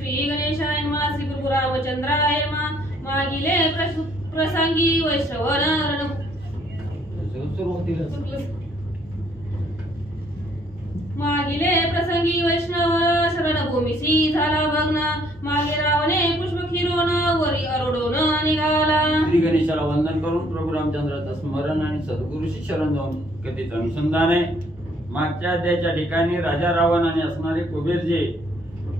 श्री गणेशाय नमः श्री गुरु रामचंद्राय नमः मागिले प्रसंगी वैश्रवण मागिले प्रसंगी वैष्णव शरणभूमीसी झाला भग्न मागे रावणे पुष्प खिरोन वरी अरोडोन निघाला। श्री गणेशाला वंदन करून प्रभू रामचंद्राचं स्मरण आणि सद्गुरूशी शरण जाऊन कथेचं अनुसंधान आहे। मागच्या अध्यायाच्या ठिकाणी राजा रावण आणि असणारे कुबेरजी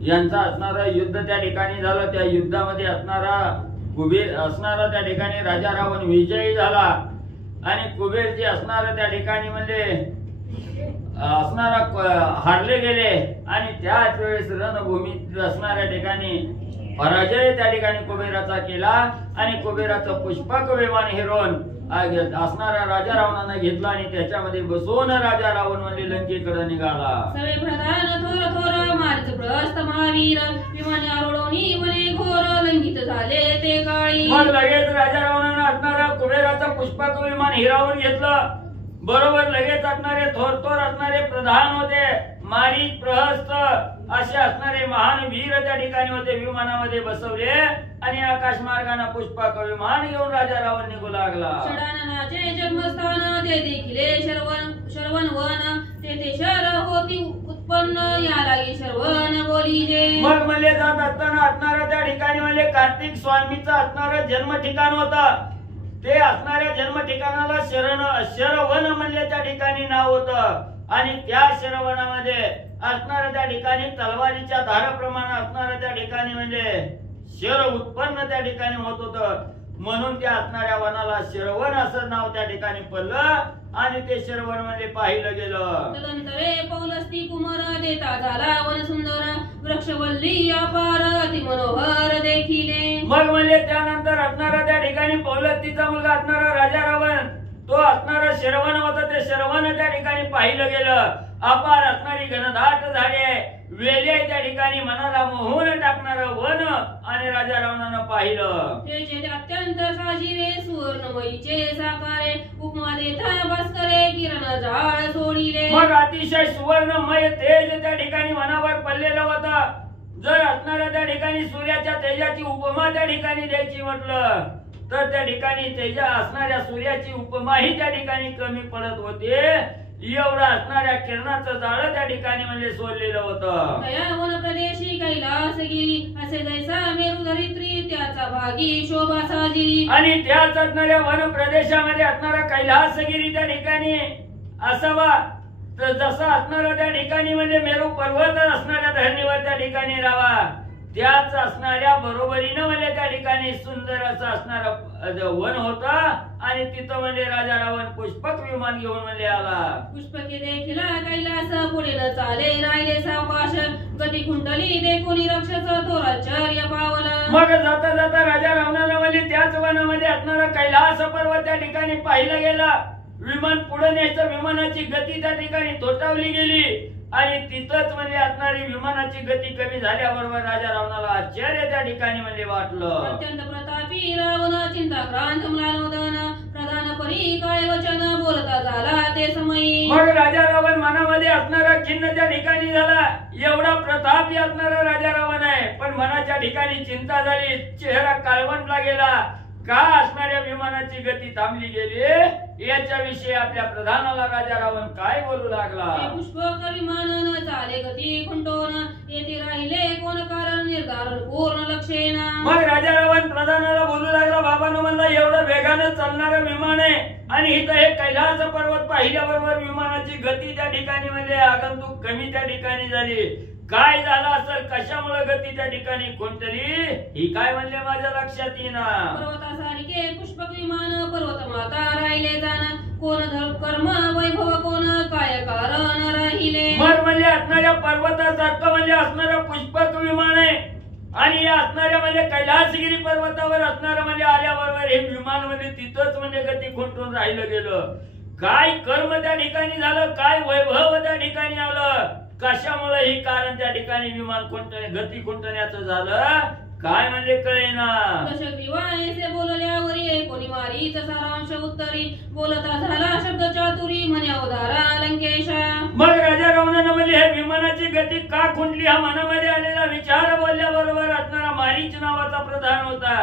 यांचा असणारं युद्ध त्या ठिकाणी झालं। त्या युद्धामध्ये असणारा त्या ठिकाणी राजा रावण विजयी झाला आणि कुबेरजी असणारा त्या ठिकाणी म्हणजे असणारा हारले गेले आणि त्याच वेळेस रणभूमीत असणाऱ्या ठिकाणी पराजय त्या ठिकाणी कुबेराचा केला आणि कुबेराचं पुष्पक विमान हिरवून असणारा राजा रावणाने घेतला आणि त्याच्यामध्ये बसून राजा रावण म्हणजे लंकेकडे निघाला। सवे प्रधान थोर थोर मार्ग प्रस्थ महावीर विमाने आरोडोनी वने घोर लंकित झाले ते काळी। मग लगेच राजा रावणाने असणारा कुबेराचं पुष्पक विमान हिरावून घेतलं। बरोबर लगेच असणारे थोर थोर असणारे प्रधान होते, मारीच प्रहस्त असे असणारे महान वीर त्या ठिकाणी होते, विमानामध्ये बसवले आणि आकाश मार्गाने पुष्पक विमान घेऊन राजा रावण निघू लागला। षडाननाचे जन्मस्थान ते देखिले शरवण वन तेथे शर होती उत्पन्न या लागी शरवण बोलीजे। मग म्हणले जात असताना असणारा त्या ठिकाणी म्हणजे कार्तिक स्वामीचा असणारा जन्म ठिकाण होता। ते असणाऱ्या जन्म ठिकाणाला शरवण म्हणले त्या ठिकाणी नाव होतं आणि त्या शरवणामध्ये असणाऱ्या त्या ठिकाणी तलवारीच्या धाराप्रमाणे असणाऱ्या त्या ठिकाणी म्हणजे शर उत्पन्न त्या ठिकाणी होत होतं, म्हणून त्या असणाऱ्या वनाला शरवण असं नाव त्या ठिकाणी पडलं आणि ते शरवण म्हणजे पाहिलं गेलं। तदंतरे पौलस्ती कुमार देता झाला वन सुंदर वृक्षवल्ली अपार अति मनोहर देखिले। मग म्हणजे त्यानंतर असणारा त्या ठिकाणी पौलस्तीचा मुलगा असणारा राजा रावण तो असणारा शरवण होता, ते शरवण त्या ठिकाणी पाहिलं गेलं। अपार असणारी घनदाट झाडे वेले त्या ठिकाणी मनाला मोहून टाकणारं वन आणि राजा रावणानं पाहिलं। तेजे अत्यंत साजिरे सुवर्णमयीचे साकारे उपमा देता भास्करे किरण जाळ सोडिले। मग अतिशय सुवर्णमय तेज त्या ठिकाणी मनावर पडलेलं होतं। जर असणाऱ्या त्या ठिकाणी सूर्याच्या तेजाची उपमा त्या ठिकाणी द्यायची म्हटलं तर त्या ठिकाणी तेज असणाऱ्या सूर्याची उपमा ही त्या ठिकाणी कमी पडत होते। एवढं असणाऱ्या किरणाचं जाळं त्या ठिकाणी म्हणजे सोडलेलं होतं। तया वन प्रदेशी कैलासगिरी असे जैसा मेरू धरित्री त्याचा भागी शोभा साजिरी। आणि त्याच असणाऱ्या वन प्रदेशामध्ये असणारा कैलासगिरी त्या ठिकाणी असावा तर जसा असणारा त्या ठिकाणी म्हणजे मेरू पर्वत असणाऱ्या धरणीवर त्या ठिकाणी राहावा, त्याच असणाऱ्या बरोबरीनं म्हणजे त्या ठिकाणी सुंदर असं असणारं वन होता आणि तिथं म्हणजे राजा रावण पुष्पक विमान घेऊन म्हणजे आला। पुष्पके देखिला कैलास पुढे न चाले राहिले सावकाश गती कुंडली देखोनी राक्षस थोराचर्य पावला। मग जाता जाता राजा रावणाला म्हणजे त्याच वनामध्ये असणारा कैलास पर्वत त्या ठिकाणी पाहिलं गेला। विमान पुढे न्यायचं, विमानाची गती त्या ठिकाणी थोटावली गेली आणि तिथंच म्हणजे असणारी विमानाची गती कमी झाल्याबरोबर राजा रावणाला आश्चर्य त्या ठिकाणी म्हणजे वाटलं। अत्यंत प्रतापी रावण चिंताक्रांत म्लानोदन प्रधान परी काय वचन बोलता झाला ते समयी। मग राजा रावण मनामध्ये असणारा खिन्न त्या ठिकाणी झाला। एवढा प्रतापी असणारा राजा रावण आहे पण मनाच्या ठिकाणी चिंता झाली, चेहरा काळवंटला गेला। का असणाऱ्या विमानाची गती थांबली गेली याच्याविषयी आपल्या प्रधानाला राजा रावण काय बोलू लागला। पुष्पक विमान न चाले गती खुंटोन येथे राहिले कोण कारण निर्धारण पूर्ण लक्षेन। मग राजा रावण प्रधानाला बोलू लागला, बाबांनो म्हणला एवढं वेगानं चालणारं विमान आहे आणि इथं हे कैलास पर्वत पाहिल्याबरोबर विमानाची गती त्या ठिकाणी म्हणजे आगंतुक कमी त्या ठिकाणी झाली। काय झालं असेल, कशामुळे गती त्या ठिकाणी खुंटली ही काय म्हणले माझ्या लक्षात येईना। पर्वतासारखे पुष्पक विमान पर्वत माता राहिले जाण कोण कर्म वैभव कोण काय कारण राहिले। मग म्हणजे असणाऱ्या पर्वतासारखं म्हणजे असणारं पुष्पक विमान आहे आणि या असणाऱ्या म्हणजे कैलासगिरी पर्वतावर असणारं म्हणजे आल्याबरोबर हे विमान म्हणजे तिथंच म्हणजे गती खुंटून राहिलं गेलं। काय कर्म त्या ठिकाणी झालं, काय वैभव त्या ठिकाणी आलं, कशामुळे ही कारण त्या ठिकाणी विमान गती खुंटण्याचं झालं काय म्हणजे कळेना। दशग्रीवायसे बोलल्यावरी कोणी मारीच सारांश उत्तरी बोलता झाला शब्द चातुरी म्हणे अवधारा लंकेशा। मग राजा रावणानं म्हणजे हे विमानाची गती का खुंटली हा मनामध्ये आलेला विचार बोलल्याबरोबर मारीच नावाचा प्रधान होता.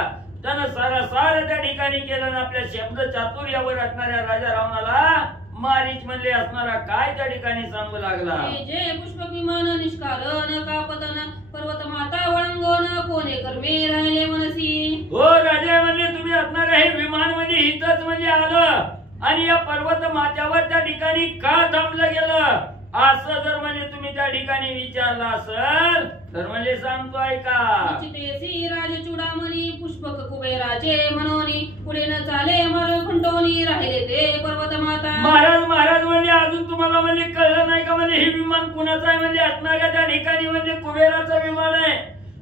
त्यानं सारा त्या ठिकाणी केलं आणि आपल्या शब्द चातुर्यावर असणाऱ्या राजा रावणाला मारीच म्हणले असणारा काय त्या ठिकाणी सांगू लागला. जे पुष्पक विमान निष्कालन कापतन पर्वत माता वळंगोन कोणे कर्मे राहिले मनसी. हो राजा म्हणले तुम्ही असणाऱ्या हे विमान म्हणजे हितच म्हणजे आलं आणि या पर्वत माथ्यावर त्या ठिकाणी का थांबलं गेलं असं जर म्हणजे तुम्ही त्या ठिकाणी विचारलं असेल तर म्हणजे सांगतो ऐका. चितेसी राज चुडामणी पुष्पक कुबेराचे म्हणोनी पुढे न चाले मर खंडोनी राहिले ते पर्वत माता. महाराज म्हणजे अजून तुम्हाला म्हणजे कळलं नाही का म्हणजे हे विमान कुणाचं आहे म्हणजे असणाऱ्या त्या ठिकाणी म्हणजे कुबेराचं विमान आहे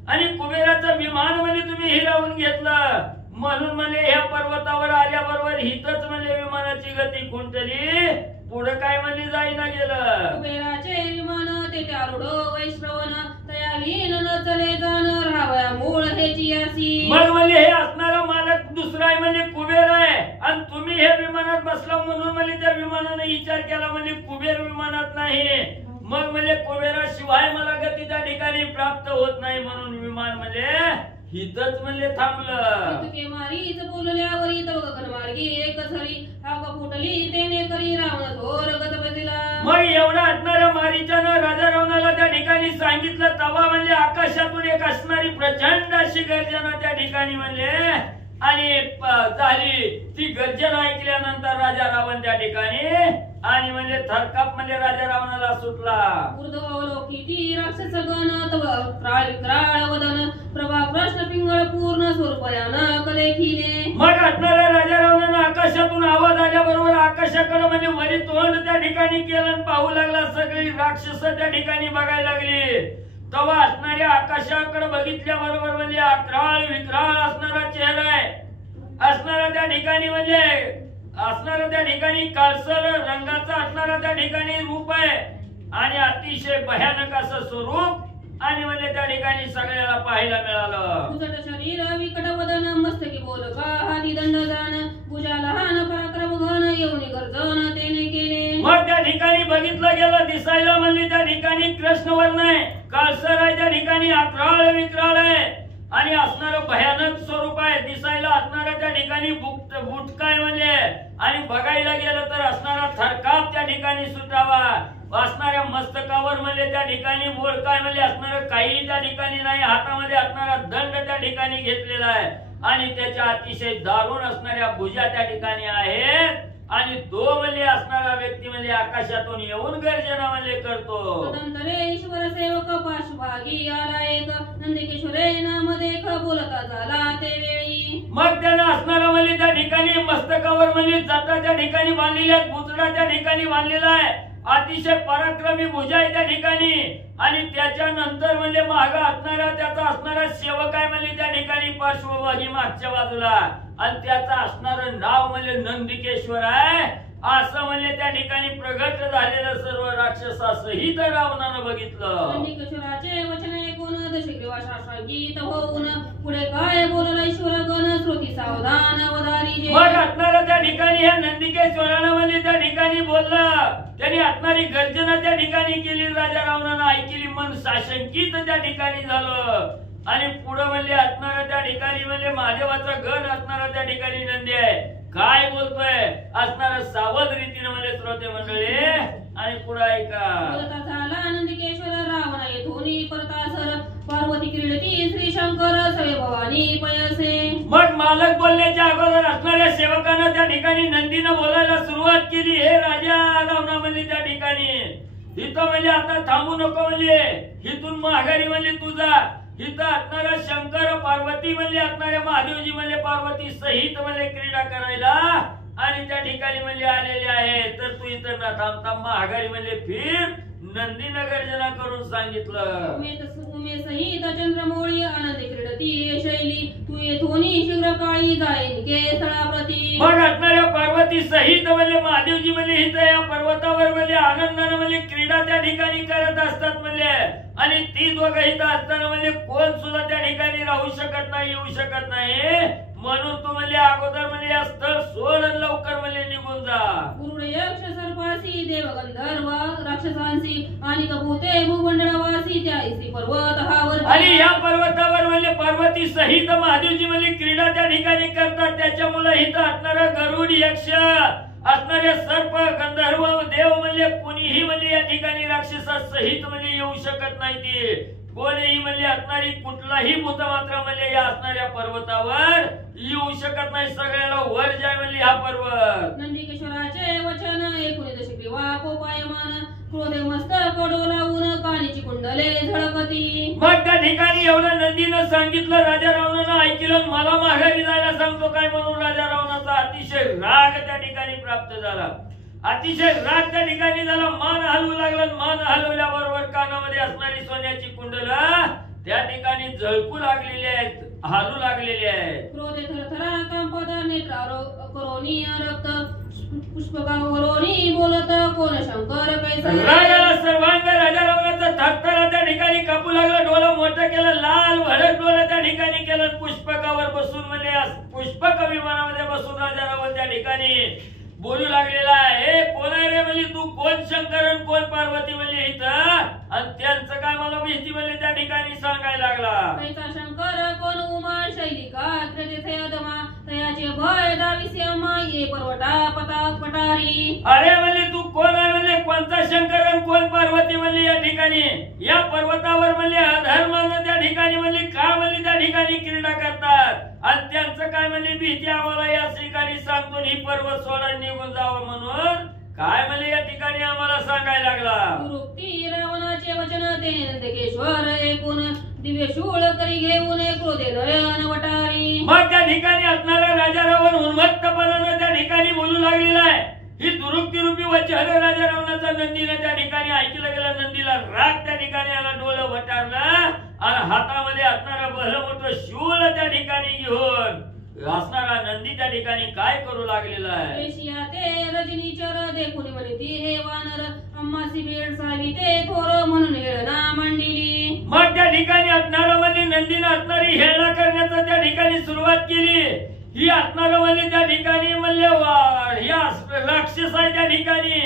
आणि कुबेराचं विमान म्हणजे तुम्ही हिरावून घेतलं म्हणून म्हणजे ह्या पर्वतावर आल्याबरोबर हितच म्हणजे विमानाची गती खुंटली पुढे काय म्हणजे जाईना गेलं. कुबेराचे विमान ते त्यारुढ वैश्रवण तयावीन न चले जाण राहावया मूळ हेची यासी. मग म्हणजे हे असणारा मालक दुसरा आहे म्हणजे कुबेर आहे आणि तुम्ही हे विमानात बसला म्हणून म्हणजे त्या विमानाने विचार केला म्हणजे कुबेर विमानात नाही मग म्हणजे कुबेराशिवाय मला गती त्या ठिकाणी प्राप्त होत नाही म्हणून विमान म्हणजे हितच म्हणजे थांबलं. इतके मारीच बोलल्यावरी तव गगनमार्गी एक सरी आग फुटली तेने करी रावण थोर गत बसला. मग एवढा असणाऱ्या मारीच्यानं राजा रावणाला त्या ठिकाणी सांगितलं तवा म्हणजे आकाशातून एक असणारी प्रचंड अशी गर्जना त्या ठिकाणी म्हणजे आणि झाली. ती गर्जना ऐकल्यानंतर राजा रावण त्या ठिकाणी आणि म्हणजे थरकाप म्हणजे राजा रावणाला सुटला. ऊर्ध्वलोकिती राक्षस गण तव त्राळ विक्राळ वदन प्रभा प्रश्न पिंगळ पूर्ण स्वरूपयान देखिले. मग असणाऱ्या राजा रावणानं आकाशातून आवाज आल्याबरोबर आकाशाकडे म्हणजे वरी तोंड त्या ठिकाणी केलं पाहू लागला. सगळी राक्षस त्या ठिकाणी बघायला लागली. तेव्हा असणाऱ्या आकाशाकडे बघितल्याबरोबर म्हणजे अक्राळ विक्राळ असणारा चेहरा आहे असणारा त्या ठिकाणी म्हणजे असणारा त्या ठिकाणी काळसर रंगाचा असणारा त्या ठिकाणी रूप आहे आणि अतिशय भयानक असं स्वरूप आणि म्हणजे त्या ठिकाणी सगळ्याला पाहायला मिळालं. उजट शरीर विकट वदन मस्तकी बोलका हाती दंड जाण भुजा लहान पराक्रम घन येऊन गर्जन तेने केले. मग त्या ठिकाणी बघितलं गेलं दिसायला म्हणजे त्या ठिकाणी कृष्णवर्ण आहे काळसर आहे त्या ठिकाणी अक्राळ विक्राळ आहे आणि असणारं भयानक स्वरूप आहे. दिसायला असणारा त्या ठिकाणी बुटकाय म्हणजे आणि बघायला गेलं तर असणारा थरकाप त्या ठिकाणी सुटावा. असणाऱ्या मस्तकावर म्हणजे त्या ठिकाणी बोळकाय म्हणजे असणारं काही त्या ठिकाणी नाही. हातामध्ये असणारा दंड त्या ठिकाणी घेतलेला आहे आणि त्याच्या अतिशय दारुण असणाऱ्या भुजा त्या ठिकाणी आहेत आणि तो म्हणजे असणारा व्यक्ती म्हणजे आकाशातून येऊन गर्जना म्हणजे करतो. तदंतरे ईश्वर सेवक पाशभागी आला एक नंदिकेश्वरे नाम देख बोलता झाला ते वेळी. मग त्यानं असणारा म्हणजे त्या ठिकाणी मस्तकावर म्हणजे जटा त्या ठिकाणी बांधलेल्या पुतळा त्या ठिकाणी बांधलेला आहे. अतिशय पराक्रमी भुजा आहे त्या ठिकाणी आणि त्याच्यानंतर म्हणजे मागे असणारा त्याचा असणारा सेवक आहे म्हणजे त्या ठिकाणी पार्श्वभागी मागच्या बाजूला आणि त्याचा असणारं नाव म्हणजे नंदिकेश्वर आहे असं म्हणजे त्या ठिकाणी प्रगट झालेलं सर्व राक्षसासहित रावणानं बघितलं. नंदिकेश्वराचे वचन ऐकून दशग्रीवा शास्त्रगीत होऊन पुढे काय बोलला ईश्वर गण श्रोती सावधान वदारी. मग असणारा त्या ठिकाणी ह्या नंदिकेश्वरानं म्हणजे त्या ठिकाणी बोललं त्यांनी असणारी गर्जना त्या ठिकाणी केली. राजा रावणानं ऐकली मन साशंकित त्या ठिकाणी झालं आणि पुढे म्हणजे असणारा त्या ठिकाणी म्हणजे महादेवाचा गण असणारा त्या ठिकाणी नंदी आहे. काय बोलतोय असणारा सावध रीतीने म्हणजे श्रोते मंडळी आणि पुढे ऐका. बोलता झाला नंदिकेश्वर रावण येथोनी परतासर पार्वती क्रीडती श्री शंकर सवे भवानी पयसे. मग मालक बोलण्याच्या अगोदर असणाऱ्या सेवकांना त्या ठिकाणी नंदीनं बोलायला सुरुवात केली. हे राजा रावणा म्हणजे त्या ठिकाणी इथं म्हणजे आता थांबू नको म्हणजे इथून माघारी म्हणजे तुझा इथं असणारा शंकर पार्वती म्हणजे असणाऱ्या महादेवजी म्हणजे पार्वती सहित म्हणजे क्रीडा करायला आणि त्या ठिकाणी म्हणजे आलेले आहे तर तू इथं न थांबता माघारी म्हणजे फिर नंदीनं गर्जना करून सांगितलं. उमे सहित चंद्रमौळी आनंदी क्रीडती शैली तू येथोनी शीघ्र काळी जाईन के स्थळाप्रती. मग असणाऱ्या पार्वती सहित म्हणजे महादेवजी म्हणजे इथं या पर्वतावर म्हणजे आनंदानं म्हणजे क्रीडा त्या ठिकाणी करत असतात म्हणजे आणि ती दोघं इथं असताना म्हणजे कोण सुद्धा त्या ठिकाणी राहू शकत नाही येऊ शकत नाही म्हणून तू म्हणजे अगोदर म्हणजे या स्थळ सोड लवकर म्हणजे निघून जा. गुरुड यक्ष सर्पासी देव गंधर्व राक्षसांसी आणि कपूते भूमंडळवासी त्या इसी पर्वत हावर आणि या पर्वतावर म्हणजे पार्वती सहित महादेवजी म्हणजे क्रीडा त्या ठिकाणी करतात. त्याच्यामुळे इथं असणारा गरुड यक्ष असणारे सर्प गंधर्व देव म्हणजे कोणीही म्हणजे या ठिकाणी राक्षसा सहित म्हणजे येऊ शकत नाही. ते कोणीही म्हणजे असणारी कुठलाही भूत मात्र म्हणजे या असणाऱ्या पर्वतावर येऊ शकत नाही. सगळ्याला वर जाय म्हणजे हा पर्वत. नंदिकेश्वराचे वचन ऐकून दशग्रीवा कोपायमान क्रोधे मस्तक डोलावून कानीची कुंडले झळकती. मग त्या ठिकाणी एवढं नंदीनं सांगितलं, राजा रावणानं ऐकलं. मला माघारी जायला सांगतो काय म्हणून राजा रावणाचा अतिशय राग त्या ठिकाणी प्राप्त झाला. अतिशय राग त्या ठिकाणी झाला. मान हलवू लागला. मान हलवल्याबरोबर कानामध्ये असणारी सोन्याची कुंडलं त्या ठिकाणी झळकू लागलेली आहेत, हालू लागलेली आहेत. क्रोधे थरथरा कांपत नेत्रारो करोनी रक्त पुष्पकावरोनी बोलत कोण शंकर कैसा. राजाला सर्वांग राजा रावणाचा थरथरा त्या ठिकाणी कापू लागला. डोळं मोठं केलं, लाल भडक डोळं त्या ठिकाणी केलं. पुष्पकावर बसून म्हणजे पुष्पक विमानामध्ये बसून राजा रावण त्या ठिकाणी बोलू लागलेला आहे. कोण आहे रे म्हणजे तू, कोण शंकर आणि कोण पार्वती म्हणजे इथं, आणि त्यांचं काय मला भीती म्हणजे त्या ठिकाणी सांगायला लागला. कैसा शंकर कोण उमा शैलिका त्रिथे अदमा तयाचे भय दाविस्यमा ये पर्वता पटारी. अरे म्हणजे तू कोण आहे म्हणजे कोणता शंकर आणि कोण पार्वती म्हणजे या ठिकाणी या पर्वतावर म्हणजे अधर्मानं त्या ठिकाणी म्हणजे का म्हणजे त्या ठिकाणी क्रीडा करतात, आणि त्यांचं काय म्हणजे भीती आम्हाला या ठिकाणी सांगतो. ही पर्वत सोडून निघून जावं म्हणून काय म्हणजे या ठिकाणी आम्हाला सांगायला लागला. दुरुक्ती रावणाचे वचन ते नंदकेश्वर ऐकून दिव्य शूळ करी घेऊन क्रोधे नयन वटारी. मग त्या ठिकाणी असणारा राजा रावण उन्मत्तपणानं त्या ठिकाणी बोलू लागलेला आहे. ही दुरुक्ती रूपी वचन राजा रावणाचा नंदीने त्या ठिकाणी ऐकलं गेलं. नंदीला राग त्या ठिकाणी आला, डोळं वटारलं आणि हातामध्ये असणारा भलं मोठं शूळ त्या ठिकाणी घेऊन असणारा नंदी त्या ठिकाणी काय करू लागलेला आहे. एशिया ते रजनीचर देखून म्हणती हे वानर अम्मासी वेळ सावी ते थोर म्हणून हेळना मांडिली. मग त्या ठिकाणी असणारा म्हणजे नंदीनं असणारी हेळना करण्याचा त्या ठिकाणी सुरुवात केली. ही असणारा म्हणजे त्या ठिकाणी म्हणले राक्षस आहे त्या ठिकाणी,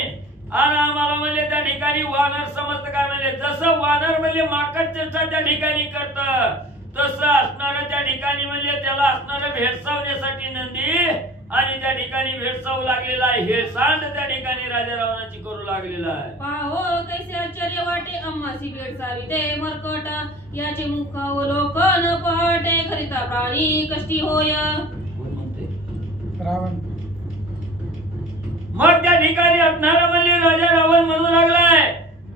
आणि आम्हाला म्हणजे त्या ठिकाणी वानर समजत काय म्हणजे जसं वानर म्हणजे माकड चर्चा त्या ठिकाणी करत तसं असणारं त्या ठिकाणी म्हणजे त्याला असणारं भेडसावण्यासाठी नंदी आणि त्या ठिकाणी भेडसावू लागलेला आहे. हेळसांड त्या ठिकाणी राजा रावणाची करू लागलेला आहे. पाहो कैसे आश्चर्य वाटे अम्मासी भेडसावी ते मरकट याचे मुखावलोकन पहाटे खरिता प्राणी कष्टी होय. रावण. मग त्या ठिकाणी असणारा म्हणजे राजा रावण म्हणू लागलाय,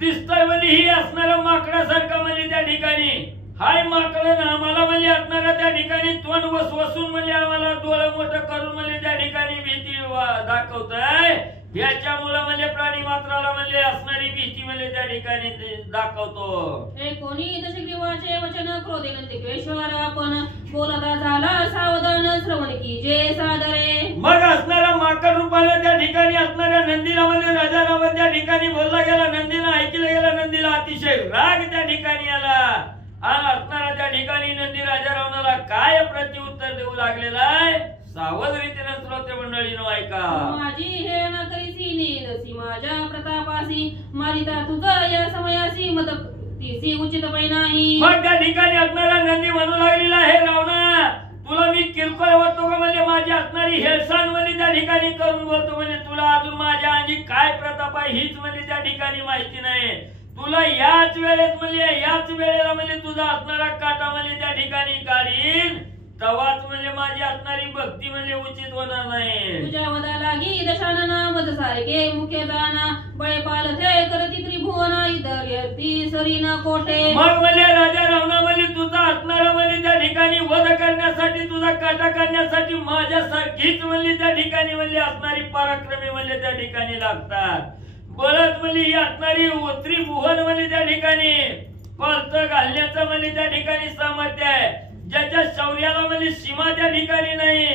दिसतोय म्हणजे ही असणारा माकडासारखं म्हणजे त्या ठिकाणी हाय माकड आम्हाला म्हणजे असणारा त्या ठिकाणी तोंड वसून म्हणजे आम्हाला डोळं मोठं करून म्हणजे त्या ठिकाणी भीती दाखवतोय. याच्यामुळे म्हणजे प्राणी मात्राला म्हणजे असणारी भीती म्हणजे त्या ठिकाणी दाखवतो. हे कोणी दशग्रीवाचे वचन क्रोधे नंदिकेश्वर आपण बोलता झाला सावधान श्रवण की जे सादरे. मग असणारा माकड रूपाने त्या ठिकाणी असणाऱ्या नंदीला म्हणजे राजा रावण त्या ठिकाणी बोलला गेला. नंदीला ऐकलं गेलं. नंदीला अतिशय राग त्या ठिकाणी आला, आणि असणारा त्या ठिकाणी नंदी राजा रावणाला काय प्रत्युत्तर देऊ लागलेला आहे. सावध रीतीने श्रोते मंडळीनो ऐका. माझी हेळना करीसी नेनसी माझ्या प्रतापासी मारिता तुझा या समयासी मत तीसी उचित पै नाही. मग त्या ठिकाणी असणारा नंदी म्हणू लागलेला आहे, रावणा तुला मी किरकोळ वाटतो का म्हणजे माझी असणारी हेळसांड म्हणजे त्या ठिकाणी करून बोलतो म्हणजे तुला अजून माझ्या अंगी काय प्रताप आहे हीच म्हणजे त्या ठिकाणी माहिती नाही. तुला याच वेळेत म्हणजे याच वेळेला म्हणजे तुझा असणारा काटा म्हणजे त्या ठिकाणी काढीन तवाच म्हणजे माझी असणारी भक्ती म्हणजे उचित होणार नाही. तुझ्या वदा लागी दशानना मज सारखे मुख्य जाना बळे पालथे करती त्रिभुवना इतर यती सरीना कोठे. मग म्हणजे राजा रावणा म्हणजे तुझा असणारा म्हणजे त्या ठिकाणी वध करण्यासाठी तुझा काटा काढण्यासाठी माझ्यासारखीच म्हणजे त्या ठिकाणी म्हणजे असणारी पराक्रमी म्हणजे त्या ठिकाणी लागतात. बळत म्हणजे ही असणारी त्रिभुवन म्हणजे त्या ठिकाणी पळत घालण्याचं म्हणजे त्या ठिकाणी सामर्थ्य आहे. ज्याच्या शौर्याला म्हणजे सीमा त्या ठिकाणी नाही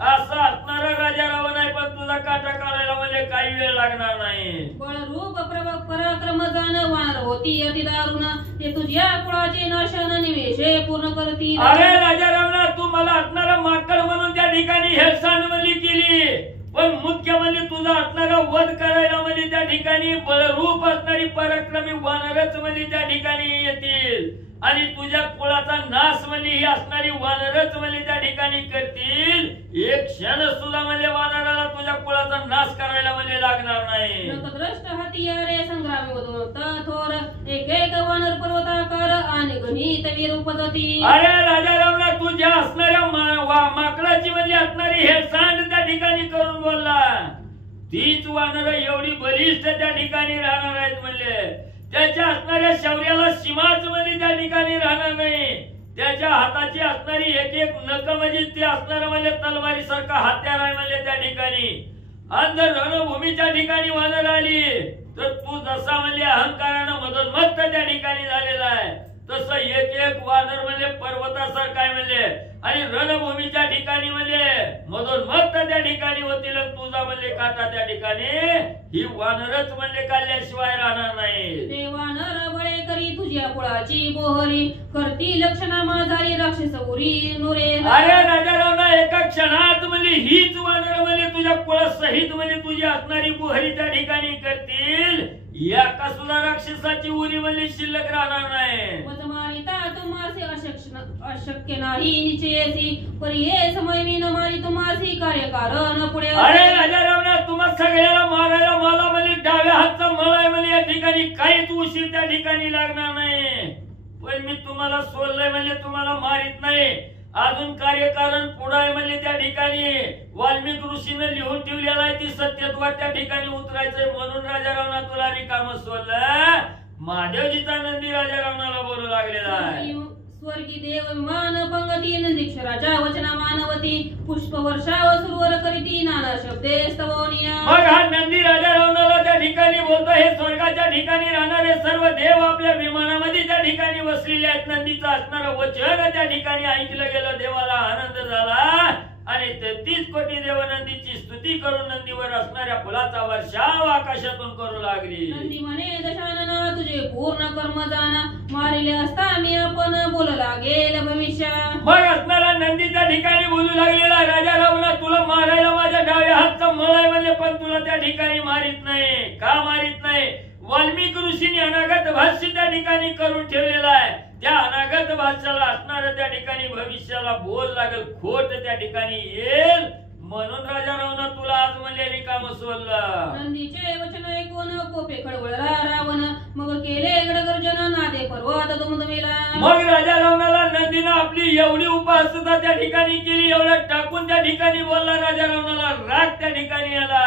असा असणारा राजा रावण आहे. पण तुझा काटा काढायला म्हणजे काही वेळ लागणार नाही. बळ रूप पराक्रम जाण वानर होती अति दारुण ते तुझ्या कुळाचे नाशन निमेषे पूर्ण करती. अरे राजा रावणा तू मला असणारा माकड म्हणून त्या ठिकाणी हेळसांडवली केली, पण मुख्य म्हणजे तुझा असणारा वध करायला म्हणजे त्या ठिकाणी बळरूप असणारी पराक्रमी वानरच म्हणजे त्या ठिकाणी येतील आणि तुझ्या कुळाचा नाश म्हणजे ही असणारी वानरच म्हणजे त्या ठिकाणी करतील एक क्षण सुद्धा म्हणजे वानराला तुझ्या कुळाचा नाश करायला म्हणजे लागणार नाही नखद्रष्ट हत्यारे संग्रामी वधून थोर एक एक वानर पर्वताकार आणि गणित वीर उपजती अरे राजा रावणा तू ज्या असणाऱ्या माकडाची म्हणजे असणारी हे सांड त्या ठिकाणी करून बोलला तीच वानर एवढी बलिष्ठ त्या ठिकाणी राहणार आहेत म्हणले त्याच्या असणाऱ्या शौर्याला सीमाच म्हणजे त्या ठिकाणी राहणार नाही त्याच्या हाताची असणारी एक एक नख म्हणजे ते असणार म्हणजे तलवारी सारखा हत्यार आहे म्हणजे त्या ठिकाणी आणि जर रणभूमीच्या ठिकाणी वानर आली तर तू जसा म्हणजे अहंकारानं मदोन्मत्त त्या ठिकाणी झालेला आहे तसं एक एक वानर म्हणजे पर्वतासारखा आहे म्हणजे आणि रणभूमीच्या ठिकाणी म्हणजे मदोन्मत्त त्या ठिकाणी होतील तुझा म्हणजे काटा त्या ठिकाणी ही वानरच म्हणजे काढल्याशिवाय राहणार नाही ते वानर बळे करी तुझ्या कुळाची बोहरी करती लक्षणा माझारी राक्षस उरी नुरे अरे राजा रावणा एका क्षणात म्हणजे हीच वानर म्हणजे तुझ्या कुळासहित म्हणजे तुझी असणारी बोहरी त्या ठिकाणी करतील एका सुद्धा राक्षसाची उरी म्हणजे शिल्लक राहणार नाही मारिता तुम्हासी अशक्य नाही निश्चयसी परी हे समय मी न मारी तुम्हासी कार्यकारण पुढे अरे राजा रावणा तुम्हा सगळ्याला मारायला मला म्हणजे डाव्या हातचा मळ आहे म्हणजे या ठिकाणी काहीच उशीर त्या ठिकाणी लागणार नाही पण मी तुम्हाला सोडलंय म्हणजे तुम्हाला मारित नाही अजून कार्यकारण पुढे आहे म्हणजे त्या ठिकाणी वाल्मिक ऋषीने लिहून ठेवलेला आहे ती सत्यत्वात त्या ठिकाणी उतरायचंय म्हणून राजा रावणा तुला रिकाम सोडलं महादेवजीचा नंदी राजा रावणाला बोलू लागलेला आहे स्वर्गी देव विमान पंगती नंदीक्षराच्या वचना मानवती पुष्प वर्षाव सुरवर करीती नाना शब्दे स्तवनिया मग हा नंदी राजा रावणाला त्या ठिकाणी बोलतो हे स्वर्गाच्या ठिकाणी राहणारे सर्व देव आपल्या विमानामध्ये त्या ठिकाणी बसलेले आहेत नंदीचं असणारं वचन त्या ठिकाणी ऐकलं गेलं देवाला आनंद झाला आणि 33 कोटी देवनंदीची स्तुती करून नंदीवर असणाऱ्या फुलाचा वर्षाव आकाशातून करू लागली नंदी म्हणे दशानना तुझे पूर्ण कर्म जाना मारिले असता मी आपण बोल लागेल भविष्य मग असणारा नंदी त्या ठिकाणी बोलू लागलेला राजा रावणा तुला मारायला माझ्या डाव्या हातचा मळ आहे म्हणजे पण तुला त्या ठिकाणी मारित नाही का मारित नाही वाल्मिक ऋषीने अनागत भाष्य त्या ठिकाणी करून ठेवलेला आहे त्या अनागत भाष्याला असणाऱ्या त्या ठिकाणी भविष्याला बोल लागेल खोट त्या ठिकाणी येईल म्हणून राजा रावणा तुला आज म्हणजे रिकाम सोडलं नंदीचे वचन ऐकून कोपे खळवळला रावण मग केले गडगर्जन नादे पर्वत दुमदुमिला मग राजा रावणाला नंदीनं आपली एवढी उपासना त्या ठिकाणी केली एवढं टाकून त्या ठिकाणी बोलला राजा रावणाला राग त्या ठिकाणी आला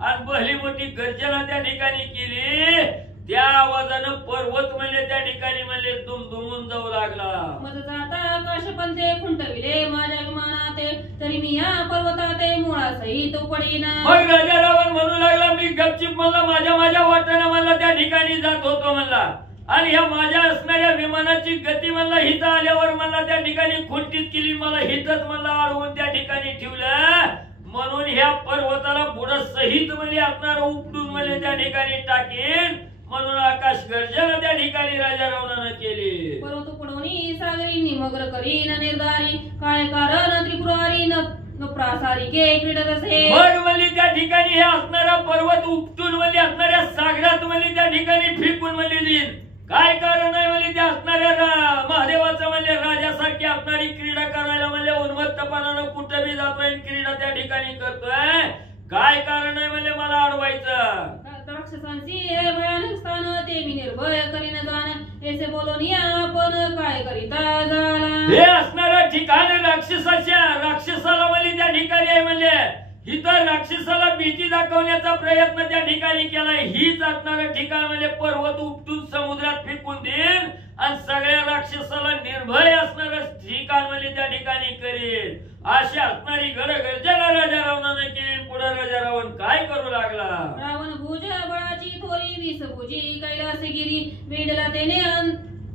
आणि भली मोठी गर्जना त्या ठिकाणी केली त्या आवाजानं पर्वत म्हणजे त्या ठिकाणी म्हणजे दुमदुमून जाऊ लागला मज जाता आकाश पंथे खुंटविले माझ्या विमानात तरी मी या पर्वतात मुळासहित पडीन मग राजा रावण म्हणू लागला मी गपचिप म्हणला माझ्या वाटेनं म्हणला त्या ठिकाणी जात होतो म्हणला आणि ह्या माझ्या असणाऱ्या विमानाची गती म्हणला हित आल्यावर मला त्या ठिकाणी खुंटीत केली मला हितच म्हणला अडवून त्या ठिकाणी ठेवलं म्हणून ह्या पर्वताला पुढं सहित म्हणजे असणार उपटून म्हणजे त्या ठिकाणी टाकेन म्हणून आकाश गर्जना त्या ठिकाणी राजा रावणानं केली पर्वत पुढवणी सागरी निमग्र करीन निर्धारी काय कारण त्रिपुरारी न प्रासारिके क्रीडरसे मग म्हणजे त्या ठिकाणी हे असणारा पर्वत उपटून म्हणजे असणाऱ्या सागरात म्हणजे त्या ठिकाणी फेकून म्हणजे देईन काय कारण आहे म्हणजे त्या असणाऱ्या महादेवाचं म्हणजे राजासारखी असणारी क्रीडा करायला म्हणजे उन्मत्तपणानं कुठं बी जातोय क्रीडा त्या ठिकाणी करतोय काय कारण आहे म्हणजे मला अडवायचं राक्षसांची हे भयानक स्थान ते मी निर्भय करीन जाण ऐसे बोलून आपण काय करीता झाला हे असणारं ठिकाण राक्षसाला म्हणजे त्या ठिकाणी आहे म्हणजे इथं राक्षसाला भीती दाखवण्याचा प्रयत्न त्या ठिकाणी केलाय हीच असणारं ठिकाण म्हणजे पर्वत उपटून समुद्रात फेकून देईल आणि सगळ्या राक्षसाला निर्भय असणारं ठिकाण म्हणजे त्या ठिकाणी करेल अशी असणारी गडगर्जना राजा रावणाने केली पुढे राजा रावण काय करू लागला रावण भुज बळाची थोरी 20 भुजी कैलासगिरी वेडला त्याने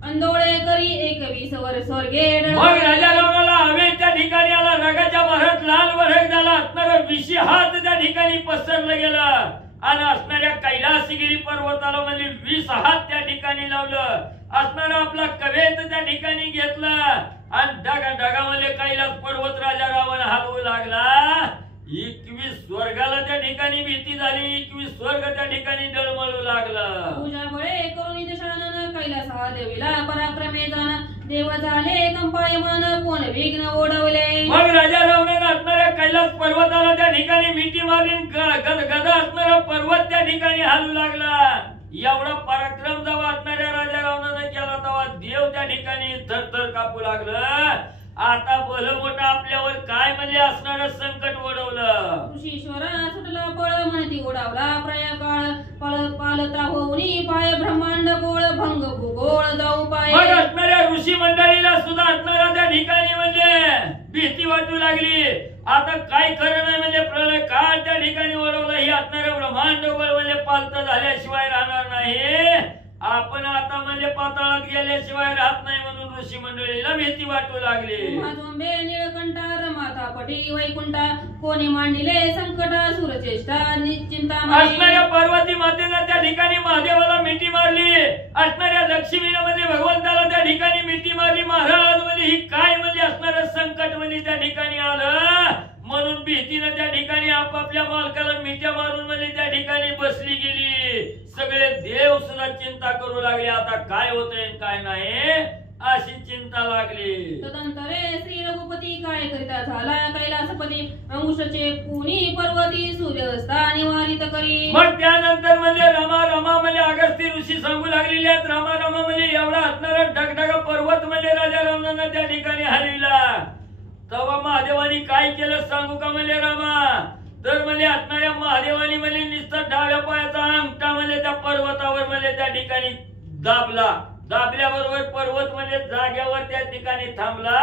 अंदोळे करी 21 वर स्वर्गे मग राजा रावणाला हवे त्या ठिकाणी आला रगाच्या भरात लाल भडक झाला असणारा 20 हात त्या ठिकाणी पसरलं गेलं आणि असणाऱ्या कैलासगिरी पर्वताला म्हणजे 20 हात त्या ठिकाणी लावलं असणारा आपला कवेत त्या ठिकाणी घेतला आणि डगामध्ये कैलास पर्वत राजा रावण हलवू लागला 21 स्वर्गाला त्या ठिकाणी भीती झाली, 21 स्वर्ग त्या ठिकाणी डळमळू लागला. पूजा बळे करून दशानन कैलास हा देवीला पराक्रमे जाण देव झाले कंपायमान कोण विघ्न ओढवले. मग राजा रावणानं असणाऱ्या कैलास पर्वताला त्या ठिकाणी मिठी मारली, गदा असणारा पर्वत त्या ठिकाणी हालू लागला. एवढा पराक्रम जेव्हा असणाऱ्या राजा रावणानं केला तेव्हा देव त्या ठिकाणी थरथर कापू लागलं. आता भलं मोठं आपल्यावर काय म्हणजे असणारं संकट ओढवलं. ऋषीश्वरा सुटला पळ म्हणती ओढावला प्रयाकाळ पालता होऊनी पाय ब्रह्मांड गोळ भंग भूगोळ जाऊ पाय. मग असणाऱ्या ऋषी मंडळीला सुद्धा असणाऱ्या त्या ठिकाणी म्हणजे भीती वाटू लागली. आता काय खरं नाही म्हणजे प्रलय काळ त्या ठिकाणी ओढवला. ही असणारं ब्रह्मांड गोळ म्हणजे पालत झाल्याशिवाय राहणार नाही. आपण आता म्हणजे पाताळात गेल्याशिवाय राहत नाही म्हणून ऋषी मंडळीला भीती वाटू लागली. माधुंबे निळकंठा रमाता पटी वैकुंठा कोणी मांडिले संकटा सुरचेष्टा निश्चिंता असणाऱ्या पार्वती मातेनं त्या ठिकाणी महादेवाला मिठी मारली. असणाऱ्या लक्ष्मीनं म्हणजे भगवंताला त्या ठिकाणी मिठी मारली. महाराज म्हणजे ही काय म्हणजे असणारं संकट म्हणजे त्या ठिकाणी आलं म्हणून भीतीनं त्या ठिकाणी आपापल्या मालकाला मिठ्या मारून म्हणजे त्या ठिकाणी बसली गेली. सगळे देव सुद्धा चिंता करू लागले. आता काय होतंय काय नाही अशी चिंता लागली. तदंतरे श्री रघुपती काय करिता झाला कैलासपती अंकुशचे कुणी पर्वती सूर्यस्ता निवारित करी. मग त्यानंतर म्हणजे रमा रमा म्हणजे अगस्ती ऋषी सांगू लागलेले आहेत. रमा रमा म्हणजे एवढा असणारा ढगढग पर्वत म्हणजे राजा रावणानं त्या ठिकाणी हलविला. तेव्हा महादेवानी काय केलं सांगू का म्हणजे रामा. तर म्हणजे असणाऱ्या महादेवानी म्हणजे नुसता डाव्या पायाचा अंगठा म्हणजे त्या पर्वतावर म्हणजे त्या ठिकाणी दाबला. दाबल्याबरोबर पर्वत म्हणजे जाग्यावर त्या ठिकाणी थांबला.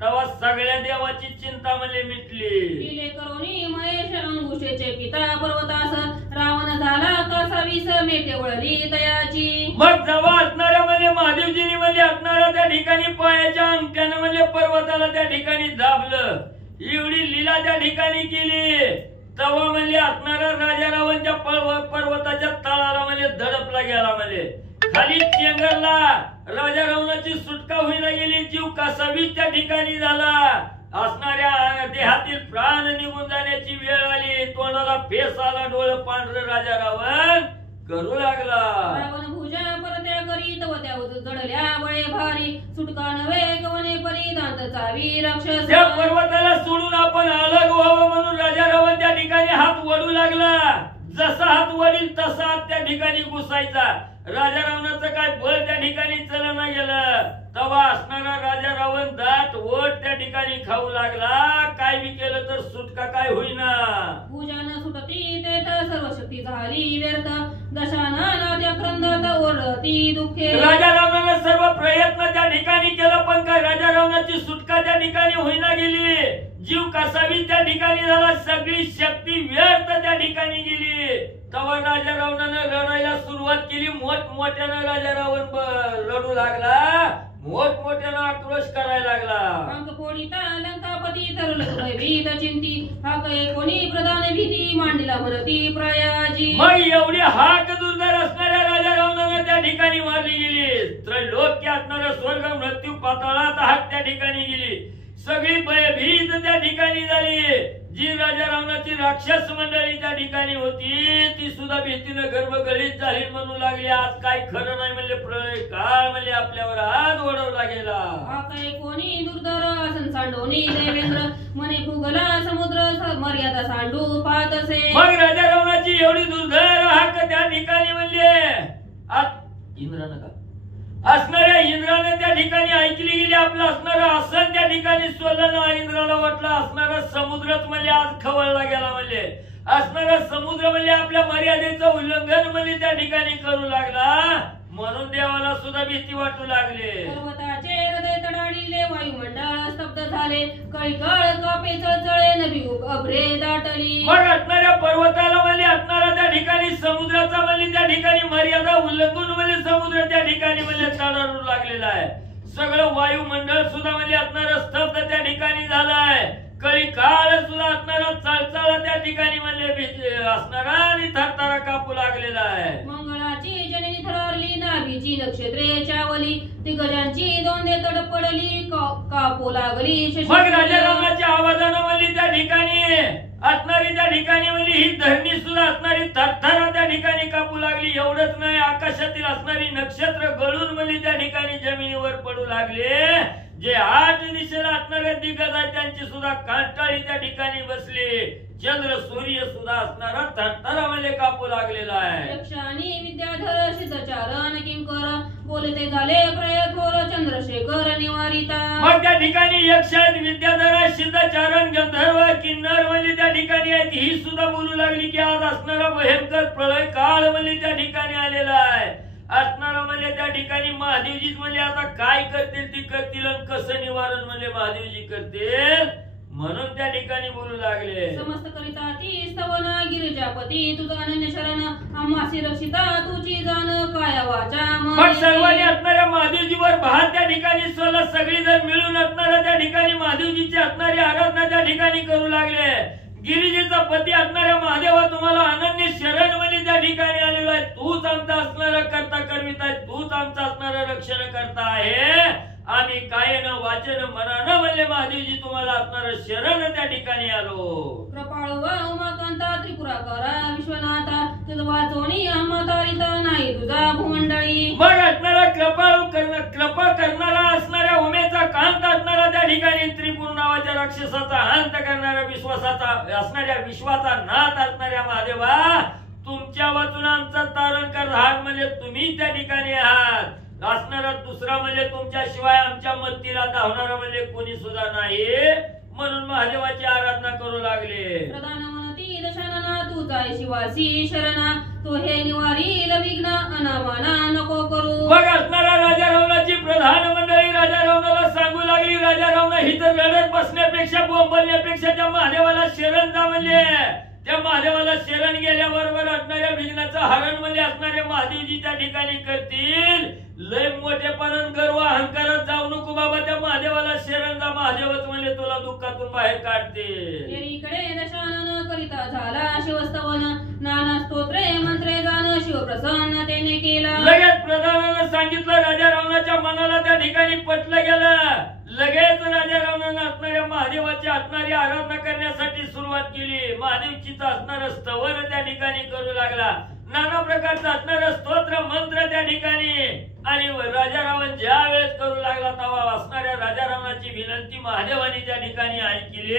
तेव्हा सगळ्या देवाची चिंता म्हणजे मिटली. दिले करोनी महेश अंकुशेचे पिता पर्वतास रावण झाला कसा विष मेटे वळली तयाची. मग जेव्हा असणाऱ्या म्हणजे महादेवजीनी म्हणजे असणाऱ्या त्या ठिकाणी पायाच्या अंगठ्यानं म्हणजे पर्वताला त्या ठिकाणी दाबलं. एवढी लीला त्या ठिकाणी केली. तेव्हा म्हणजे असणारा राजा रावण त्या पर्वताच्या तळाला म्हणजे धडपला गेला. म्हणजे खाली चेंगरला. राजा रावणाची सुटका होईना गेली. जीव कसावीच त्या ठिकाणी झाला. असणाऱ्या देहातील प्राण निघून जाण्याची वेळ आली. तोंडाला फेस आला. डोळं पांढरं राजा रावण करू लागला. रावण भुजा परत्या करीत व त्या जडल्या बळे भारी सुटका नव्हे गवने परी दांत चावी राक्षस. त्या पर्वताला सोडून आपण अलग व्हावं म्हणून राजा रावण त्या ठिकाणी हात वडू लागला. जसा हात वडील तसा हात त्या ठिकाणी घुसायचा. राजा रावणाचं काय बळ त्या ठिकाणी चलन गेलं. तेव्हा असणारा राजा रावण दात वट त्या ठिकाणी खाऊ लागला. काय बी केलं तर सुटका काय होईना. भुजान सुटती तेथ सर्व शक्ती झाली व्यर्थ दशानन त्या क्रंदात ओरडती दुःखे. राजा रावणानं सर्व प्रयत्न त्या ठिकाणी केला पण काय राजा रावणाची सुटका त्या ठिकाणी होईना गेली. जीव कसावी त्या ठिकाणी झाला. सगळी शक्ती व्यर्थ त्या ठिकाणी गेली. तेव्हा राजा रावणानं लढायला सुरुवात केली. मोठमोठ्यानं राजा रावण लढू लागला. मोठमोठ्यानं आक्रोश करायला लागला. अंक फोडिता लंकापती तरल भीत चिंती हा काय कोणी प्रधान भीती मांडला भरती प्रयाजी. मग एवढी हाक दुर्धर असणाऱ्या राजा रावणानं त्या ठिकाणी मारली गेली. त्रैलोक्य असणारा स्वर्ग मृत्यू पाताळात हाक त्या ठिकाणी गेली. सगळी भयभीत त्या ठिकाणी झाली. जी राजा रावणाची राक्षस मंडळी त्या ठिकाणी होती ती सुद्धा भीतीनं गर्भगळीत झाली म्हणू लागली. आज काय खरं नाही म्हणजे प्रलय काळ म्हणजे आपल्यावर आज ओढवला गेला. हा काय कोणी दुर्धर आसन सांडोनी देवेंद्र मने फुगला समुद्र मर्यादा सांडू पाहतसे. मग राजा रावणाची एवढी दुर्धर हाक त्या ठिकाणी म्हणजे इंद्रानं का असणाऱ्या इंद्राने त्या ठिकाणी ऐकली गेली. आपलं असणारं आसन त्या ठिकाणी सोडलं. इंद्राला वाटलं असणारा समुद्रच म्हणजे आज खवळला गेला. म्हणजे असणारा समुद्र म्हणजे आपल्या मर्यादेचं उल्लंघन म्हणजे त्या ठिकाणी करू लागला. म्हणून देवाला सुद्धा भीती वाटू लागले. पर्वताचे हृदय तडाडीले वायुमंडळ स्तब्ध झाले कळकळ कापे चळचळे नभी अभ्रे दाटली. मग असणाऱ्या पर्वताला म्हणजे असणारा त्या ठिकाणी समुद्राचा म्हणजे त्या ठिकाणी मर्यादा उल्लंघन म्हणजे समुद्र त्या ठिकाणी म्हणजे तडाडू लागलेला आहे. सगळं वायुमंडळ सुद्धा म्हणजे असणारा स्तब्ध त्या ठिकाणी झालाय. कळी काळ सुद्धा असणारा चळचळ त्या ठिकाणी म्हणजे असणारा आणि थरथरा कापू लागलेला आहे. मंगळाची जननी थरारली नाभीची नक्षत्रे चावली दिग्गजांची दोंदे तडपडली कापू लागली मग राजा रावणाच्या आवाजानं म्हणली त्या ठिकाणी असणारी त्या ठिकाणी म्हणली ही धरणी सुद्धा असणारी थरथर त्या ठिकाणी कापू लागली. एवढंच नाही आकाशातील असणारी नक्षत्र गळून म्हणली त्या ठिकाणी जमिनीवर पडू लागले. जे 8 दिशेला असणारे दिग्गज आहेत त्यांची सुद्धा कांटाळी त्या ठिकाणी बसली. चंद्र सूर्य सुद्धा असणारा थरथरामध्ये कापू लागलेला आहे. यक्ष आणि विद्याधर सिद्धचारण किंकर बोलते झाले प्रयथोर चंद्रशेखर निवारिता. मग त्या ठिकाणी यक्ष आहेत, विद्याधर आहे, सिद्धचारण, गंधर्व, किन्नर म्हणजे त्या ठिकाणी आहेत. ही सुद्धा बोलू लागली की आज असणारा भयंकर प्रलय काळ म्हणजे त्या ठिकाणी आलेला आहे. असणारा म्हणजे त्या ठिकाणी महादेवजीच म्हणजे आता काय करतील ती करतील आणि कसं निवारण म्हणजे महादेवजी करतील म्हणून त्या ठिकाणी बोलू लागले. समस्त करिता ती स्तवना गिरिजापती तुझ अनन्य शरण आम्हासी रक्षिता तुझी जाण काय वाचा. मग सर्वांनी असणाऱ्या महादेवजीवर भार त्या ठिकाणी सगळी जण मिळून असणाऱ्या त्या ठिकाणी महादेवजीची असणारी आराधना त्या ठिकाणी करू लागले. गिरिजेचा पती असणाऱ्या महादेवा तुम्हाला अनन्य शरण म्हणजे त्या ठिकाणी आलेलो आहे. तूच आमचा असणारा करता करवित आहे, तूच आमचा असणारा रक्षण करता आहे. आम्ही कायन वाचन मनानं म्हणले महादेवजी तुम्हाला असणारं शरण त्या ठिकाणी आलो. कृपाळू उमाकांता त्रिपुराकारा विश्वनाथा तुझ वाचोनी आम्हातारिता नाही तुझा भूमंडळी. मग असणारा कृपा करणारा असणाऱ्या उमेचा कांत असणारा त्या ठिकाणी त्रिपुर नावाच्या राक्षसाचा अंत करणाऱ्या असणाऱ्या विश्वाचा नाथ असणाऱ्या महादेवा तुमच्या वाचून आमचा तारण करणार म्हणजे तुम्ही त्या ठिकाणी आहात. असणारा दुसरा म्हणजे तुमच्या शिवाय आमच्या मत्तीला धावणारा म्हणजे कोणी सुद्धा नाही म्हणून महादेवाची आराधना करू लागले. प्रधान म्हणती दशानना तुझा शिवासी शरणा तो हे निवारील विघ्न अनामाना नको करू. मग असणारा राजा रावणाची प्रधान मंडळी राजा रावणाला सांगू लागली. राजा रावणा ही तर रडत बसण्यापेक्षा बोंबलण्यापेक्षा त्या महादेवाला शरण जा म्हणले. त्या महादेवाला शरण गेल्याबरोबर असणाऱ्या विघ्नाचं हरण म्हणजे असणारे महादेवजी त्या ठिकाणी करतील. लय मोठेपणान गर्व अहंकारात जाऊ नको बाबा, त्या महादेवाला शरण जा. महादेवच म्हणजे तुला दुःखातून बाहेर काढते. इकडे दशानन करिता झाला शिवस्तवन नाना स्तोत्रे मंत्रे जाण शिवप्रसन्नतेने केला. लगेच प्रधानानं सांगितलं. राजा रावणाच्या मनाला त्या ठिकाणी पटलं गेलं. लगेच राजा रावणानं असणाऱ्या महादेवाची असणारी आराधना करण्यासाठी सुरुवात केली. महादेवचीचं असणारं स्तवन त्या ठिकाणी करू लागला. नाना प्रकारचं असणारं स्तोत्र मंत्र त्या ठिकाणी आणि राजा रावण ज्या वेळेस करू लागला तेव्हा असणाऱ्या राजा रावणाची विनंती महादेवाने त्या ठिकाणी ऐकली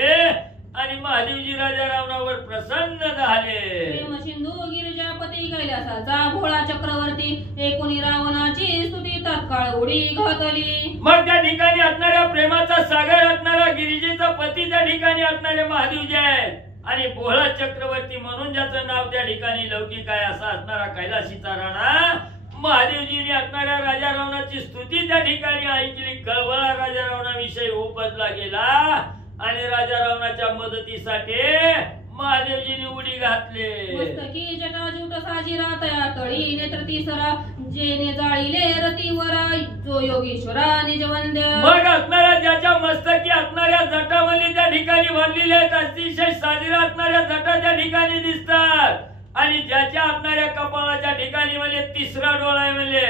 आणि महादेवजी राजा रावणावर प्रसन्न झाले. प्रेम सिंधू गिरिजापती कैलासाचा भोळा चक्रवर्ती एकोणी रावणाची स्तुती तात्काळ उडी घातली. मग त्या ठिकाणी असणाऱ्या प्रेमाचा सागर असणारा गिरिजेचा पती त्या ठिकाणी असणारे महादेवजी आहेत आणि भोळा चक्रवर्ती म्हणून ज्याचं नाव त्या ठिकाणी लौकिक आहे असा असणारा कैलाशीचा राणा महादेवजीने असणाऱ्या राजा रावणाची स्तुती त्या ठिकाणी ऐकली. कळवळा राजा रावणाविषयी उपजला गेला आणि राजा रावणाच्या मदतीसाठी महादेवजीने उडी घातले. मस्तकी जटाजूट साजिरा तया तळी नेत्र तिसरा जेने जाळीले रतीवरा जो योगीश्वरा निजवंद्य. मग असणाऱ्या ज्याच्या मस्तकी असणाऱ्या जटावली त्या ठिकाणी बांधलेल्या आहेत अतिशय साजिरा असणाऱ्या जटा त्या ठिकाणी दिसतात आणि ज्याच्या असणाऱ्या कपाळाच्या ठिकाणी म्हणजे तिसरा डोळा आहे म्हणजे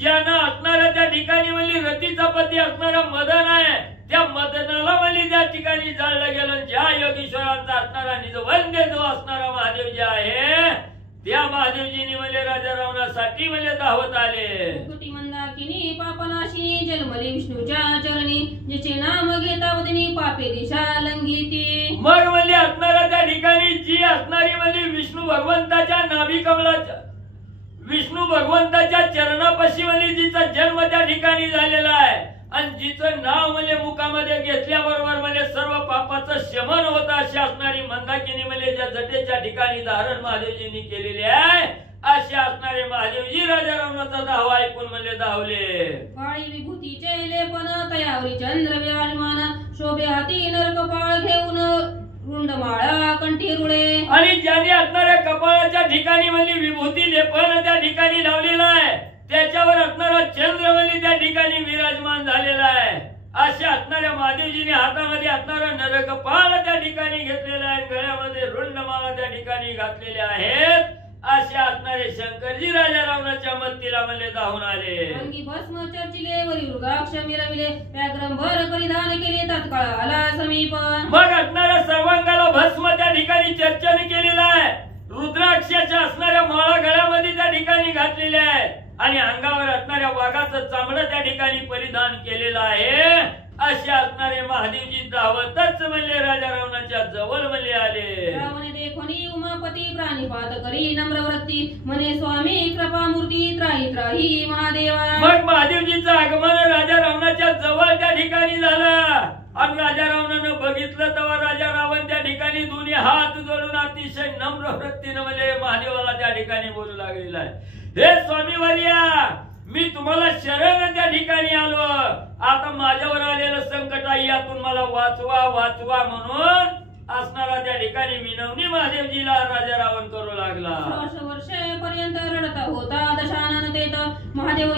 ज्यानं असणाऱ्या त्या ठिकाणी म्हणजे रतीचा पती असणारा मदन आहे त्या मदनाला म्हणजे त्या ठिकाणी जाळलं गेलं. ज्या योगीश्वरांचा असणारा निजवंद्य जो असणारा महादेव जे आहे त्या महादेवजीने म्हणजे राजा रावणासाठी म्हणजे धावत आले. कुटी मंदाकिनी पापनाशिनी जन्मली विष्णूच्या चरणी जिचे नाम घेतावदिनी पापे दिशा लंघिती. मग म्हणजे असणारा त्या ठिकाणी जी असणारी म्हणजे विष्णू भगवंताच्या नाभी कमलाच्या विष्णू भगवंताच्या चरणापाशी म्हणजे जिचा जन्म त्या ठिकाणी झालेला आहे आणि जिचं नाव म्हणजे मुखामध्ये घेतल्याबरोबर म्हणजे सर्व पापाचं शमन होतं अशी असणारी मंदाकिनी म्हणजे ज्या जटेच्या ठिकाणी धारण महादेवजींनी केलेले आहे असे असणारे महादेवजी राजा रावणाचा धावा ऐकून म्हणजे धावले. काळी विभूतीचे लेपन तयावरी चंद्र विराजमान शोभे हाती नर कपाळ घेऊन रुंडमाळा कंठी रुळे. आणि ज्याने असणाऱ्या कपाळाच्या ठिकाणी म्हणजे विभूती लेपन त्या ठिकाणी लावलेला आहे त्याच्यावर असणारा चंद्रवली त्या ठिकाणी विराजमान झालेला आहे. अशा असणाऱ्या महादेवजीने हातामध्ये असणारा नरकपाळ त्या ठिकाणी घेतलेला आहे. गळ्यामध्ये रुंडमाळा त्या ठिकाणी घातलेल्या आहेत असे असणारे शंकरजी राजा रावणाच्या मत्तीला म्हणले धावून आले. अंगी भस्म चर्चिले वरी रुद्राक्ष मिरविले व्याघ्रंभर परिधान केले तत्काळ आला समीप. मग असणाऱ्या सर्वांगाला भस्म त्या ठिकाणी चर्चेने केलेला आहे. रुद्राक्षाच्या असणाऱ्या माळा गळ्यामध्ये त्या ठिकाणी घातलेल्या आहेत आणि अंगावर असणाऱ्या वाघाचं चामडं त्या ठिकाणी परिधान केलेलं आहे. असे असणारे महादेवजी धावतच म्हणले राजा रावणाच्या जवळ म्हणले आले. रावणे देखोनी उमापती प्राणिपात करी नम्रवृत्ती म्हणे स्वामी कृपामूर्ती त्राही त्राही महादेवा. मग महादेवजीचं आगमन राजा रावणाच्या जवळ त्या ठिकाणी झालं आणि राजा रावणानं बघितलं तेव्हा राजा रावण त्या ठिकाणी दोन्ही हात जोडून अतिशय नम्र वृत्तीनं म्हणजे महादेवाला त्या ठिकाणी बोलू लागलेला आहे. हे स्वामी वर्या, मी तुम्हाला शरण त्या ठिकाणी आलो. आता माझ्यावर आलेलं संकट आहे, यातून मला वाचवा वाचवा म्हणून असणारा त्या ठिकाणी विनवणी महादेवजीला राजा रावण करू लागला. वर्षेपर्यंत रडता होता दशानन तेत महादेव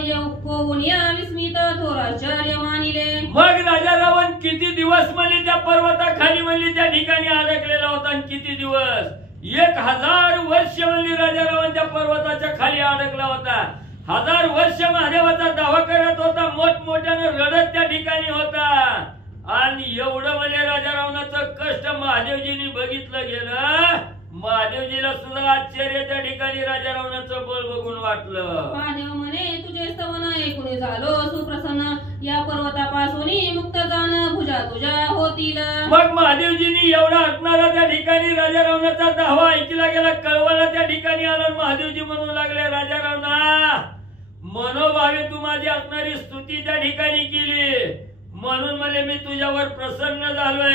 कोवनिया विस्मित थोर आश्चर्य मानिले. मग राजा रावण किती दिवस म्हणले त्या पर्वताखाली म्हणले त्या ठिकाणी अडकलेला होता आणि किती दिवस 1000 वर्ष म्हणले राजा रावण त्या पर्वताच्या खाली अडकला होता. 1000 वर्ष महादेवाचा दावा करत होता, मोठमोठ्यानं रडत त्या ठिकाणी होता आणि एवढं म्हणजे राजा रावणाचं कष्ट महादेवजींनी बघितलं गेलं. महादेवजीला सुद्धा आश्चर्य त्या ठिकाणी राजा रावणाचं बळ बघून वाटलं. महादेव म्हणे तुझे स्तवन ऐकून झालो सुप्रसन्न या पर्वतापासून मुक्त जाण भुजा तुझ्या होतील. मग महादेवजींनी एवढा असणारा त्या ठिकाणी राजा रावणाचा दावा ऐकला गेला, कळवाला त्या ठिकाणी आला. महादेवजी म्हणू लागले, राजा रावणा मनोभावे तू माझी असणारी स्तुती त्या ठिकाणी केली म्हणून मला मी तुझ्यावर प्रसन्न झालोय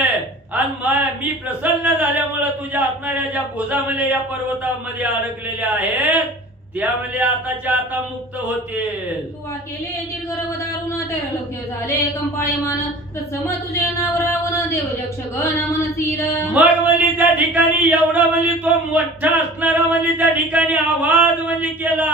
आणि मी प्रसन्न झाल्यामुळे तुझ्या असणाऱ्या ज्या भुजामध्ये या पर्वतामध्ये अडकलेल्या आहेत त्यामध्ये आताच्या आता मुक्त होतील. तू केले दीर्घ दारुण तेर लक्ष झाले कंपायमान तत्सम तुझे नाव रावण देव यक्षगण मनसील. मग म्हणजे त्या ठिकाणी एवढा म्हणजे तो मोठा असणारा म्हणजे त्या ठिकाणी आवाज म्हणजे केला,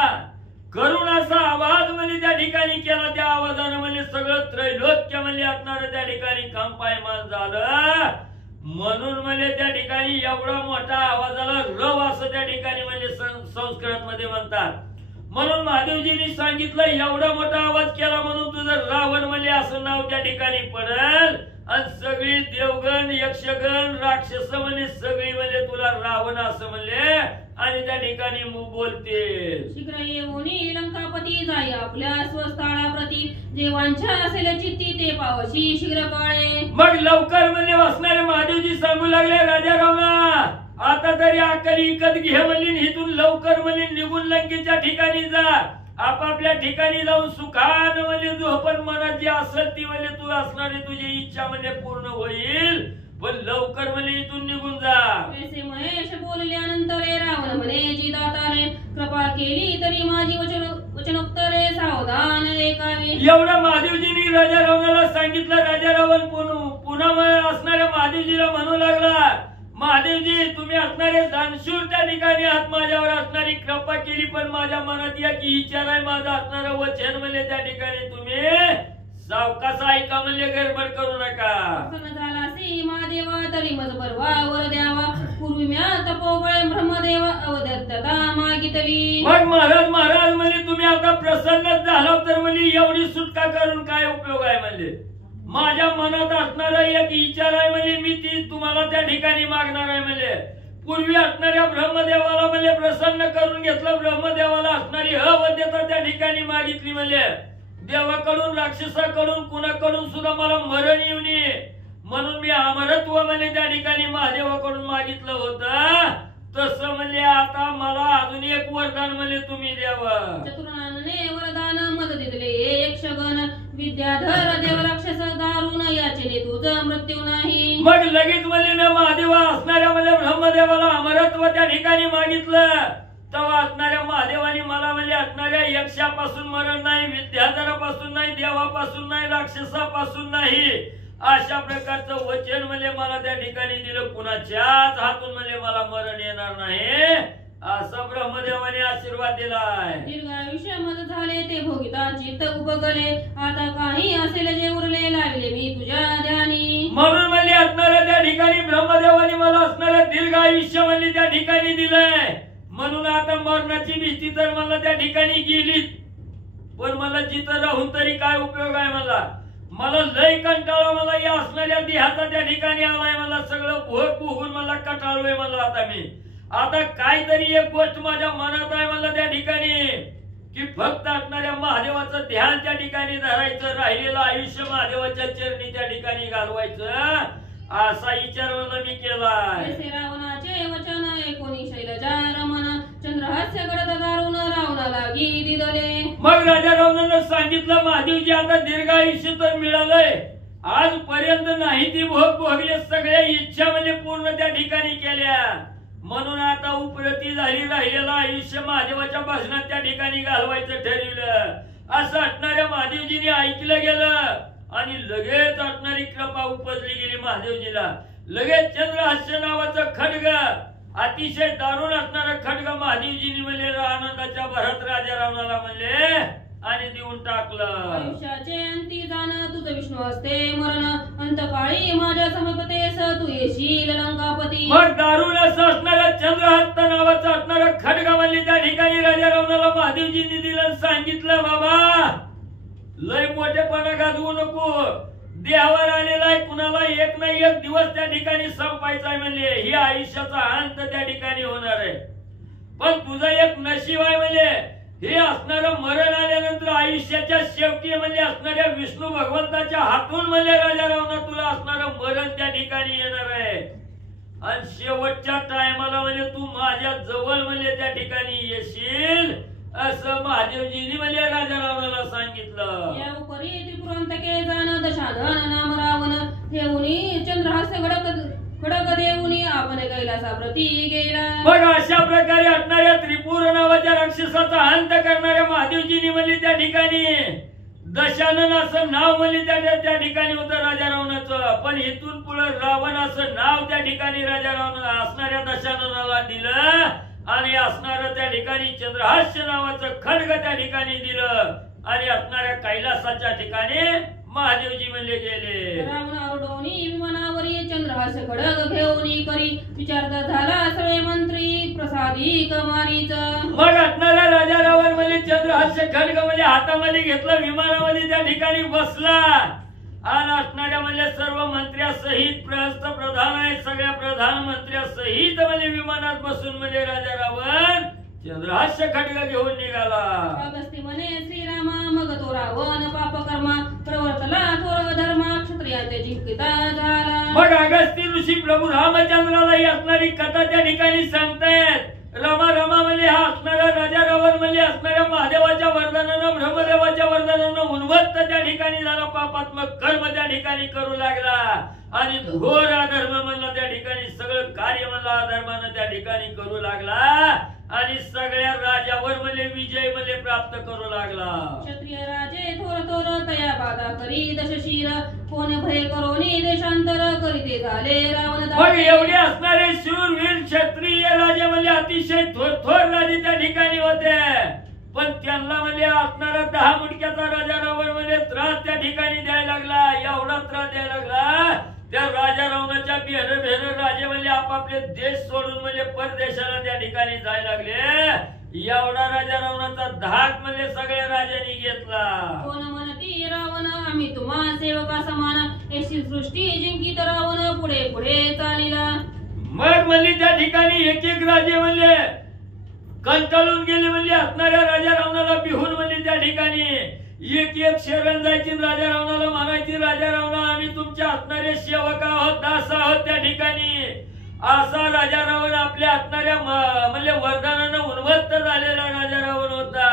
करुण असा आवाज म्हणजे त्या ठिकाणी केला. त्या आवाजानं म्हणजे सगळं त्रैलोक्य म्हणजे असणार त्या ठिकाणी कंपायमान झालं. म्हणून म्हणजे त्या ठिकाणी एवढा मोठा आवाजाला रव असं त्या ठिकाणी म्हणजे संस्कृत मध्ये म्हणतात. म्हणून महादेवजींनी सांगितलं एवढा मोठा आवाज केला म्हणून तुझं रावण म्हणजे असं नाव त्या ठिकाणी पडेल आणि सगळी देवगण यक्षगण राक्षस म्हणजे सगळी म्हणजे तुला रावण असं म्हणले आणि त्या ठिकाणी बोलते. शीघ्र येऊनी लंकापती जाई आपल्या स्वस्थळाप्रती जे वांछा असेल चित्ती ते पावशी शीघ्र काळे. मग लवकर म्हणजे वाचणारे महादेवजी सांगू लागले, राजा रावणा आता तरी अक्कल विकत घे म्हणली, इथून लवकर म्हणजे निघून लंकेच्या ठिकाणी जा. आपापल्या ठिकाणी जाऊन सुखान म्हणजे झोपण मनात जी असेल ती म्हणजे तू असणारी तुझी इच्छा म्हणजे पूर्ण होईल, पण लवकर म्हणजे इथून निघून जा. ऐसे महेश बोलल्यानंतर रावण म्हणे जी दाताने कृपा केली तरी माझी वचनोत्तरे सावधान ऐकावे. एवढं महादेवजींनी राजा रावणाला सांगितलं. राजा रावण पुन्हा असणाऱ्या महादेवजीला म्हणू लागला, महादेवजी तुम्ही असणारे दानशूर त्या ठिकाणी आहात, माझ्यावर असणारी कृपा केली पण माझ्या मनात या की विचार आहे माझं असणारं वचन म्हणजे त्या ठिकाणी तुम्ही सावकाश ऐका म्हणजे गडबड करू नका. झाला सी महादेवा तरी मज बरवा वर द्यावा पूर्वी म्या तपोबळे ब्रह्मदेवा अवदत्तता मागितली. मग महाराज म्हणजे तुम्ही आता प्रसन्न झाला तर म्हणजे एवढी सुटका करून काय उपयोग आहे म्हणजे माझ्या मनात असणारा एक विचार आहे म्हणजे मी ती तुम्हाला त्या ठिकाणी मागणार आहे. म्हणजे पूर्वी असणाऱ्या ब्रह्मदेवाला म्हणजे प्रसन्न करून घेतलं, ब्रह्मदेवाला असणारी अवध्यता त्या ठिकाणी मागितली. म्हणजे देवाकडून राक्षसाकडून कुणाकडून सुद्धा मला मरण येऊ नये म्हणून मी अमरत्व म्हणजे त्या ठिकाणी महादेवाकडून मागितलं होतं. तसं म्हणजे आता मला अजून एक वरदान म्हणजे तुम्ही द्यावं. चतुरानने वरदान मदतीतले यक्षगण विद्याधर देव राक्षस दारुण याचने तुझं मृत्यू नाही. मग लगेच म्हणजे मी महादेवा असणाऱ्या म्हणजे ब्रह्मदेवाला अमरत्व त्या ठिकाणी मागितलं तेव्हा असणाऱ्या महादेवानी मला म्हणजे असणाऱ्या यक्षापासून मरण नाही, विद्याधरापासून नाही, देवापासून नाही, राक्षसापासून नाही अशा प्रकारचं वचन म्हणजे मला त्या ठिकाणी दिलं. कुणाच्याच हातून म्हणजे मला मरण येणार नाही असा ब्रह्मदेवाने आशीर्वाद दिलाय. दीर्घ आयुष्य मज झाले ते भोगिता चित्त उपगले आता काही असेल जे उरले लागले मी तुझ्या ध्यानी. म्हणून म्हणजे असणाऱ्या त्या ठिकाणी ब्रह्मदेवाने मला असणारं दीर्घ आयुष्य म्हणजे त्या ठिकाणी दिलंय. म्हणून आता मरणाची भीती तर मला त्या ठिकाणी गेलीच, पण मला जिथं राहून तरी काय उपयोग आहे? मला लय कंटाळा मला या असणाऱ्या देहाचा त्या ठिकाणी आलाय, मला सगळं भोग भोगून मला कंटाळलोय मला आता काहीतरी एक गोष्ट माझ्या मनात आहे मला त्या ठिकाणी की फक्त असणाऱ्या महादेवाचं ध्यान त्या ठिकाणी धरायचं, राहिलेलं आयुष्य महादेवाच्या चरणी त्या ठिकाणी घालवायचं, असा विचार मला मी केलाय. रावणाचे वचन ऐकून शैलजा रमण चंद्रहास्य गडद दारुण रावणाला गीती दिले. मग राजा रावणानं सांगितलं, महादेवजी आता दीर्घ आयुष्य तर मिळालंय, आजपर्यंत नाही ती भोग भोगले, सगळ्या इच्छा म्हणजे पूर्ण त्या ठिकाणी केल्या, म्हणून आता उपरती झाली, राहिलेलं आयुष्य महादेवाच्या भजनात त्या ठिकाणी घालवायचं ठरवलं. असं असणाऱ्या महादेवजीने ऐकलं गेलं आणि लगेच असणारी कृपा उपजली गेली महादेवजीला. लगेच चंद्रहास्य नावाचं खड्ग, अतिशय दारुण असणारं खड्ग महादेवजीने म्हणले आनंदाच्या भरात राजा रावणाला म्हणले आणि देऊन टाकलं. आयुष्याचे अंती जाण तुझं विष्णू असते मरण, अंतकाळी माझ्या समीपतेस तू येशील लंकापती. मग दारुण असं असणारं चंद्रहस्त नावाचं असणारं खड्ग म्हणले त्या ठिकाणी राजा रावणाला महादेवजींनी दिलं, सांगितलं बाबा लय मोठेपणा गाजवू नको, देहावर आलेला आहे, कुणाला एक ना एक दिवस त्या ठिकाणी संपायचा आहे म्हणले, ही आयुष्याचा अंत त्या ठिकाणी होणार आहे, पण तुझं एक नशीब आहे म्हणले, हे असणारं मरण आल्यानंतर आयुष्याच्या शेवटी म्हणजे असणाऱ्या विष्णू भगवंताच्या हातून म्हणले राजा रावणा तुला असणारं मरण त्या ठिकाणी येणार आहे, आणि शेवटच्या टायमाला म्हणजे तू माझ्या जवळ म्हणजे त्या ठिकाणी येशील, असं महादेवजींनी म्हणजे राजा रावणाला सांगितलं. या उपरी त्रिपुरांतके जाण दशानन नाम रावण ठेवून चंद्रहास्य खडग देऊन आपण कैलासाप्रती गेला. मग अशा प्रकारे असणाऱ्या त्रिपुर नावाच्या राक्षसाचा अंत करणाऱ्या महादेवजींनी म्हणले त्या ठिकाणी दशानन असं नाव म्हणले त्या ठिकाणी होतं राजा रावणाचं, पण इथून पुढे रावण असं नाव त्या ठिकाणी राजा रावण असणाऱ्या दशाननाला दिलं आणि असणारं त्या ठिकाणी चंद्रहास्य नावाचं खड्ग त्या ठिकाणी दिलं आणि असणाऱ्या कैलासाच्या ठिकाणी महादेवजी म्हणले गेले. रावण आरुढोनी विमानावरी चंद्रहास्य खडग घेऊन करी विचारता झाला सगळे मंत्री प्रसादी कमारीच. मग असणारा राजा रावण म्हणजे चंद्रहास्य खड्ग म्हणजे हातामध्ये घेतलं, विमानामध्ये त्या ठिकाणी बसला आणि असणाऱ्या म्हणजे सर्व मंत्र्यासहित प्रधान आहे, सगळ्या प्रधानमंत्र्यासहित म्हणजे विमानात बसून म्हणजे राजा रावण चंद्रहास्य खड्ग घेऊन निघाला. अगस्ती म्हणे श्रीरामा मग तो रावण पापकर्मा प्रवर्तला थोर धर्मा क्षत्रियांचे जिंकिता झाला. मग अगस्ती ऋषी प्रभू रामचंद्राला ही असणारी कथा त्या ठिकाणी सांगतायत. रमा रमा म्हणजे हा असणारा राजा रावण म्हणजे असणाऱ्या महादेवाच्या वरदानानं ब्रह्मदेवाच्या वरदानानं उन्मत्त त्या ठिकाणी झाला, पापात्मक कर्म त्या ठिकाणी करू लागला आणि घोर अधर्म म्हणला त्या ठिकाणी सगळं कार्य म्हणला अधर्मानं त्या ठिकाणी करू लागला आणि सगळ्या राजावर म्हणजे विजय म्हणजे प्राप्त करू लागला. क्षत्रिय राजे थोर थोर तया बाधा करी दशशीर कोण भय करोनी देशांतर करीते झाले रावण. मग एवढे असणारे शूरवीर क्षत्रिय राजे म्हणजे अतिशय थोर राजे त्या ठिकाणी होते, पण त्यांना म्हणजे असणारा 10 मुंडक्याचा राजा रावण म्हणजे त्रास त्या ठिकाणी द्यायला लागला, एवढा त्रास द्यायला लागला त्या राजा रावणाच्या भेर राजे म्हणजे आपापले देश सोडून म्हणजे परदेशाला त्या ठिकाणी जायला लागले, एवढा राजा रावणाचा धाक म्हणजे सगळ्या राजांनी घेतला. कोण म्हणती रावण आम्ही तुम्हा सेवका समान एशी सृष्टी जिंकित रावण पुढे पुढे चालिला. मग म्हणजे त्या ठिकाणी एक एक राजे म्हणजे कंटाळून गेले, म्हणजे असणाऱ्या राजा रावणाला बिहून म्हणजे त्या ठिकाणी एक एक शरण जायची, राजा रावणाला म्हणायची राजा रावणा आम्ही तुमच्या असणारे सेवक आहोत, दास आहोत त्या ठिकाणी. असा राजा रावण आपल्या असणाऱ्या म्हणजे वरदानानं उन्मत्त झालेला राजा रावण होता,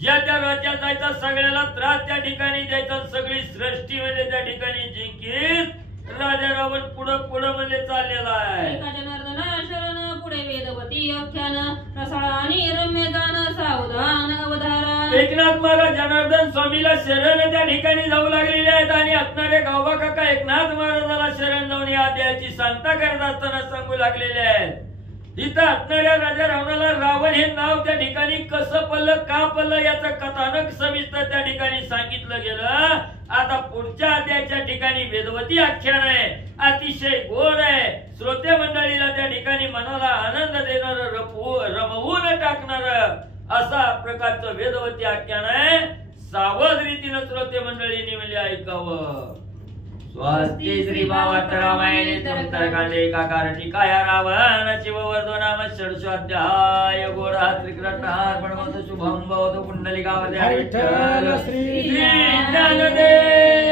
ज्या त्या राज्यात जायचा सगळ्याला त्रास त्या ठिकाणी द्यायचा, सगळी सृष्टी म्हणजे त्या ठिकाणी जिंकीत राजा रावण पुढं म्हणजे चाललेला आहे. जनार्दना शरण पुढे वेदवती आख्यान रसाळा आणि रम्य जाण सावधान अवधारा. एकनाथ महाराज जनार्दन स्वामीला शरण त्या ठिकाणी जाऊ लागलेले आहेत आणि असणारे गावबा काका एकनाथ महाराजाला शरण जाऊन या अध्यायाची सांगता करत असताना सांगू लागलेले आहेत. इथं असणाऱ्या राजा रावणाला रावण हे नाव त्या ठिकाणी कसं पडलं का पडलं याचं कथानक सविस्तर त्या ठिकाणी सांगितलं गेलं. आता पुढच्या अध्यायाच्या ठिकाणी वेदवती आख्यान आहे, अतिशय गोड आहे, श्रोते मंडळीला त्या ठिकाणी मनाला आनंद देणार, रमवून टाकणार असा प्रकारचं वेदवती आख्यान आहे. सावध रीतीनं श्रोते मंडळींनी म्हणजे ऐकावं. स्वस्ति श्री भागवत रामायणे उत्तरकांडे एकाकार टीकाया रावणाची ववर्धो नाम षोडशोऽध्याय. गोरा श्रीकृष्णार्पणमस्तु. शुभं भवतु. कुंडलिकावती विठ्ठल श्री ज्ञानदेव.